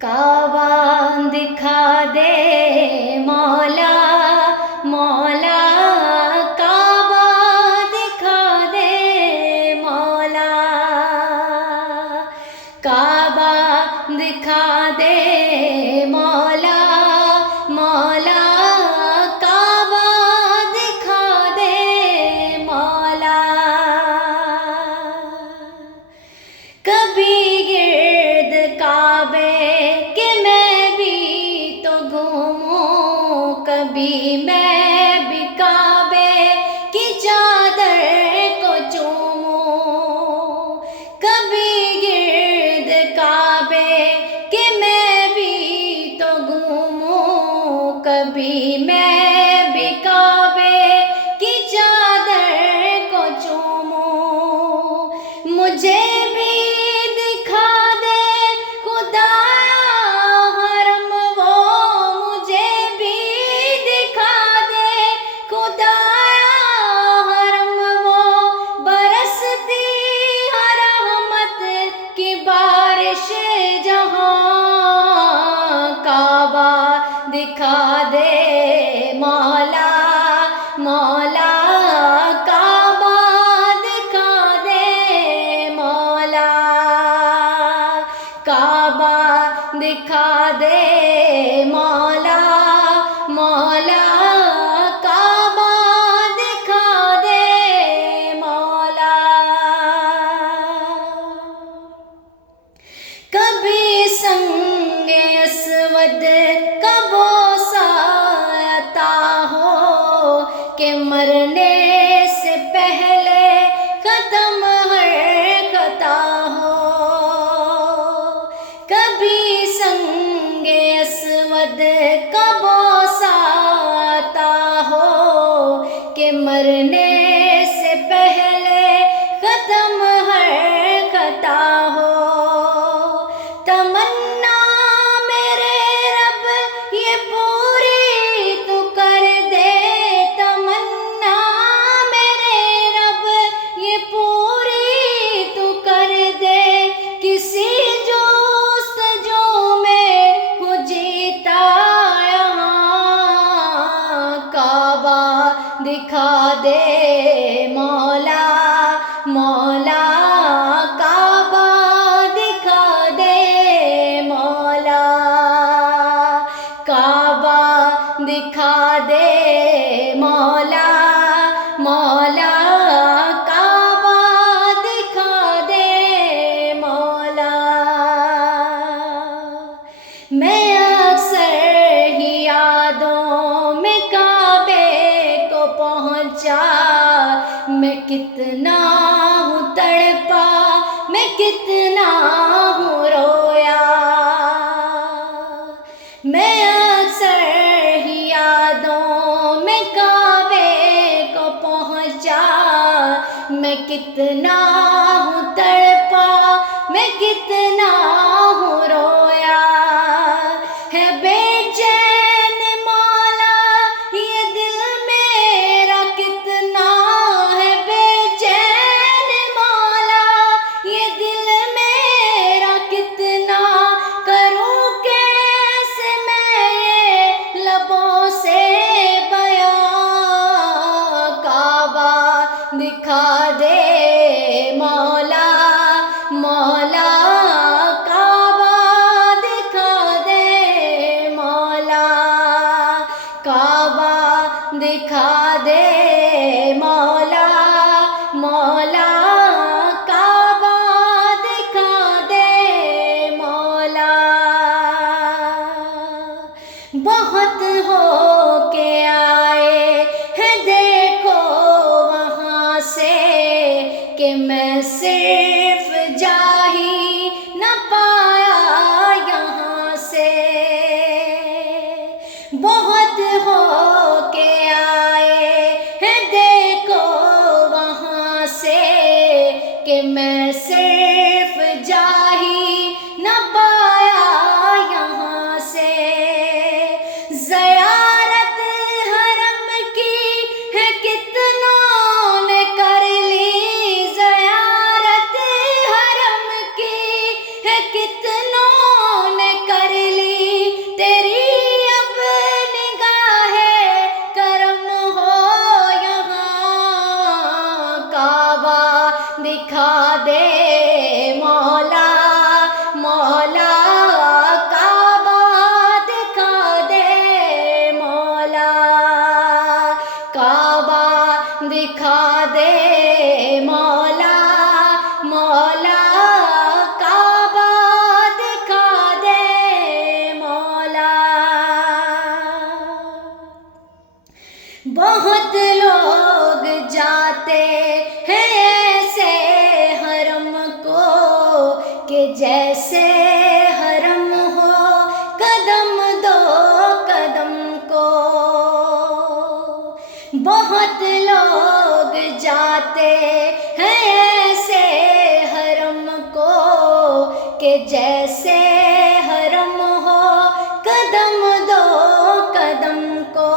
काबा दिखा दे मौला मौला, काबा दिखा दे मौला, काबा दिखा दे मौला मौला, काबा दिखा दे मौला। कभी गिर्द काबे के मैं भी तो घूमूं, कभी मैं भी काबे की चादर को चूमूं, कभी गिर्द काबे के मैं भी तो घूमूं, कभी मैं भी काबे की चादर को चूमूं। मुझे भी दिखा दे खुदाया हरम वो, मुझे भी दिखा दे खुदाया हरम वो, बरसती हर रहमत की बारिश जहाँ। काबा दिखा दे मौला मौला, काबा दिखा दे मौला, काबा दिखा दे मौला मौला, काबा दिखा दे मौला। कभी संगे असवद का बोसा आता हो, कि मरने से पहले खत्म हर खता हो। कभी संगे असवद का बोसा आता हो, कि मरने से पहले खत्म हर खता हो। तमन्ना मेरे रब ये पूरी तू कर दे, तमन्ना मेरे रब ये पूरी तू कर दे, किसी जोस्तजू में हो जीता यहाँ। काबा दिखा दे मौला मौला, काबा दिखा दे मौला, काबा दिखा दे मौला मौला, काबा दिखा दे मौला। मैं अक्सर ही यादों में काबे को पहुंचा, मैं कितना हूँ तड़पा, मैं कितना हूँ रोया। मैं अक्सर ही यादों में काबे को पहुंचा, मैं कितना हूँ तड़पा, मैं कितना हूँ रोया। है बेचैन मौला ये दिल मेरा कितना, है बेचैन मौला ये दिल मेरा कितना, करूँ कैसे मैं ये लबों से बयां। काबा दिखा दे मौला मौला, काबा दिखा दे मौला, काबा दिखा दे मौला मौला, काबा दिखा दे मौला। बहुत हो के आए हैं देखो वहाँ से, कि मैं सिर्फ जा ही न पाया यहाँ से। बहुत हो के आए हैं देखो वहाँ से, कि मैं सिर्फ जा ही न पाया यहाँ से। ज़या बुलाते हैं ऐसे हरम को کہ جیسے حرم ہو قدم دو قدم کو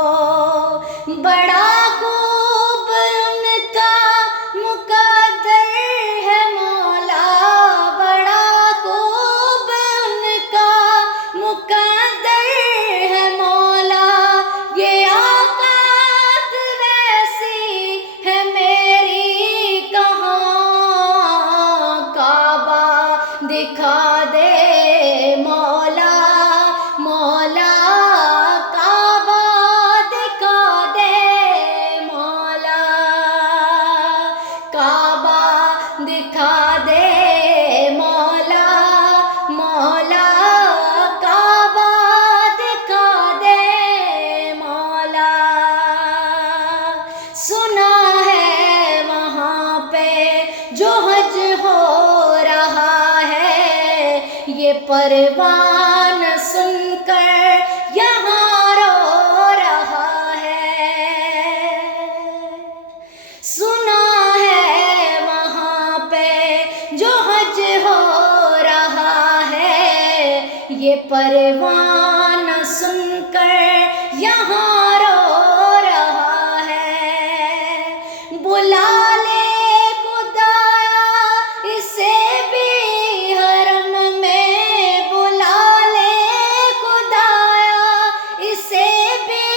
بڑا خوب ان کا مقدر ہے مولا بڑا خوب ان کا مقدر ہے مولا یہ اوقات ویسی ہے میری کہاں کعبہ دکھا دے مولا مولا کعبہ دکھا دے مولا کعبہ دکھا دے مولا مولا کعبہ دکھا دے مولا سنا ہے وہاں پہ جو حج ہو رہا ہے یہ پروان سن کر یہاں رو رہا ہے سنا ہے وہاں پہ جو حج ہو رہا ہے یہ پروان سن کر یہاں رو رہا ہے بلا لے خدایا اسے بھی حرم میں بلا لے خدایا اسے بھی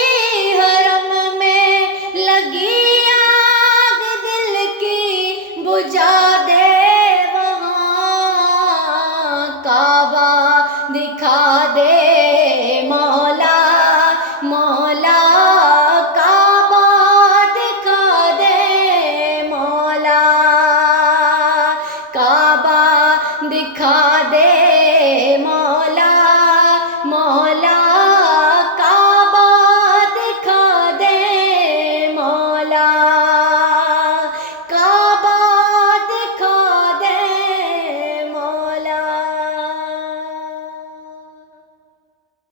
حرم میں لگی آگ دل کی بجھا دے وہاں کعبہ دکھا دے